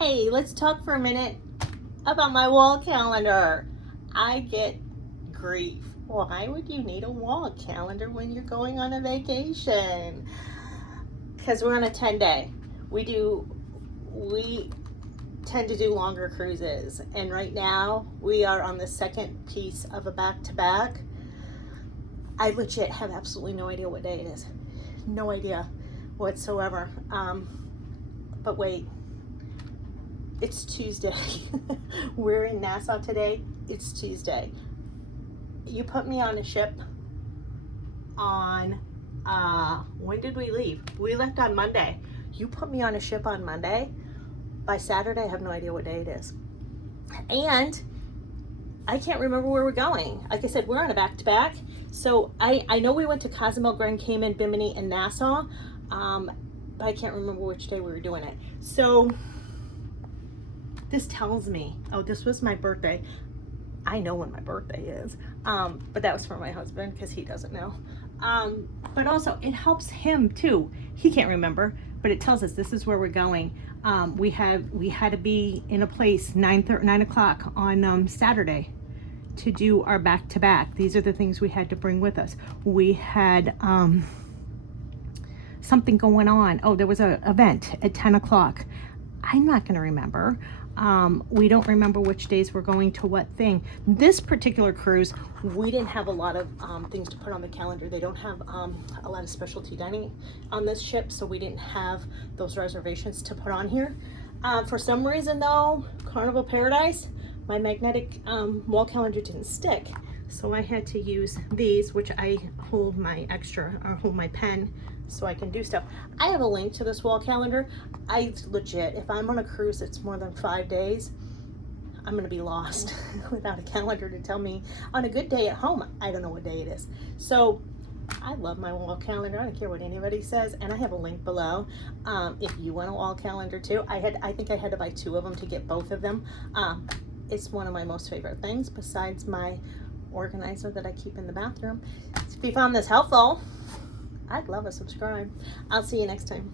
Hey, let's talk for a minute about my wall calendar. I get grief. Why would you need a wall calendar when you're going on a vacation? Because we're on a 10-day. We tend to do longer cruises, and right now we are on the second piece of a back-to-back. I legit have absolutely no idea what day it is. No idea whatsoever. But wait, it's Tuesday. We're in Nassau today. It's Tuesday. You put me on a ship on, when did we leave? We left on Monday. You put me on a ship on Monday. By Saturday, I have no idea what day it is. And I can't remember where we're going. Like I said, we're on a back-to-back. So I know we went to Cozumel, Grand Cayman, Bimini, and Nassau. But I can't remember which day we were doing it. So this tells me, oh, this was my birthday. I know when my birthday is, but that was for my husband because he doesn't know. But also it helps him too. He can't remember, but it tells us this is where we're going. We had to be in a place 9 o'clock on Saturday to do our back-to-back. These are the things we had to bring with us. We had something going on. Oh, there was an event at 10 o'clock. I'm not going to remember. We don't remember which days we're going to what thing. This particular cruise, we didn't have a lot of things to put on the calendar. They don't have a lot of specialty dining on this ship, so we didn't have those reservations to put on here. For some reason though, Carnival Paradise, my magnetic wall calendar didn't stick. So I had to use these, which I hold my hold my pen so I can do stuff. I have a link to this wall calendar. I legit, if I'm on a cruise that's more than 5 days, I'm gonna be lost without a calendar to tell me. On a good day at home, I don't know what day it is. So I love my wall calendar. I don't care what anybody says, and I have a link below. If you want a wall calendar too, I think I had to buy 2 of them to get both of them. It's one of my most favorite things besides my organizer that I keep in the bathroom. If you found this helpful, I'd love a subscribe. I'll see you next time.